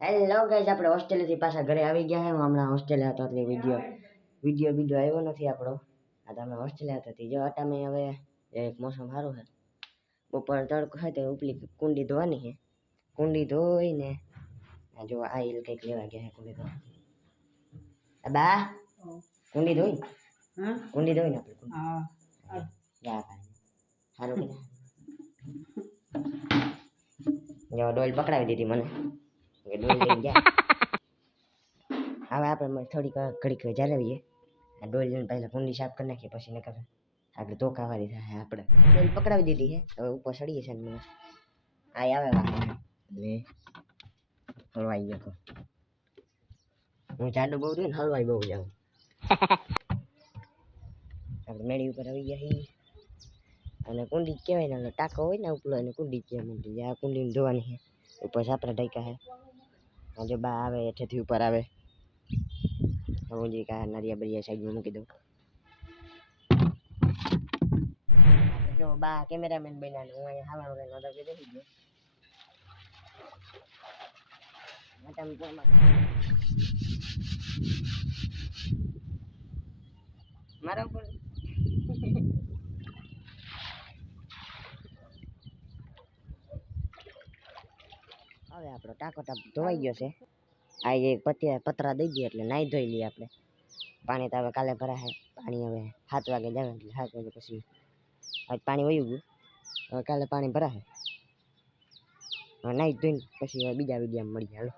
Hello guys, આપણે હોસ્ટેલેથી પાછા ઘરે આવી ગયા હે. હું હમણાં હોસ્ટેલે હતો એટલે વિડીયો આવ્યો નથી આપણો. આ તો અમે હોસ્ટેલે હતા તે જો અટામે હવે એક મોસમ સારું છે. બપોર તડકો હોય તો ઉપલી કુંડી ધોવાની છે. કુંડી ધોઈને જો આ ઈલ કંઈક લેવા ગયા છે. કુંડી ધોવા બા કુંડી ધોઈ કુંડી ધોઈને આપણે જા સારું કે જો ડોલ પકડાવી દીધી મને. ડોલ લઈને ગયા. હવે આપણે થોડીક ઘડીક જાળવીએ. આ ડોલ લઈને પહેલાં કુંડી સાફ કરી નાખીએ, પછી નકર આગળ ધોકાવાળી થાય. આપણે ડોલ પકડાવી દીધી છે, હવે ઉપર ચડીએ છે. મને આ આવે એટલે હલવાઈ ગયો તો હું જાડું બહુ રહ્યું ને હલવાઈ બહુ જાઉં. આપણે મેળી ઉપર આવી ગયા છીએ અને કુંડી જ કહેવાય ને, ટાંકો હોય ને ઉપલો એને કુંડી જ કહેવાય. આ કુંડીને ધોવાની છે. ઉપર સાપરા ઢાંક્યા છે. જો બા આવે હેઠેથી ઉપર આવે. હું જે કા નરિયા બરિયા સાઈડમાં મૂકી દઉં. જો બા કેમેરામેન બન્યા ને હું અહીંયા હાવા વગર નતો કે બેસી ગયો. મારા ઉપર હવે આપણો ટાંકો ધોવાઈ ગયો છે. આ એક પતરા દઈ દઈએ એટલે નાહી ધોઈ લઈએ આપણે. પાણી તો હવે કાલે ભરાશે. પાણી હવે 7 વાગે જાય એટલે 7 વાગે પછી આજ પાણી વયું ગયું. હવે કાલે પાણી ભરાશે. હવે નાહી ધોઈને પછી બીજા વિડીયોમાં મળીએ. હાલો.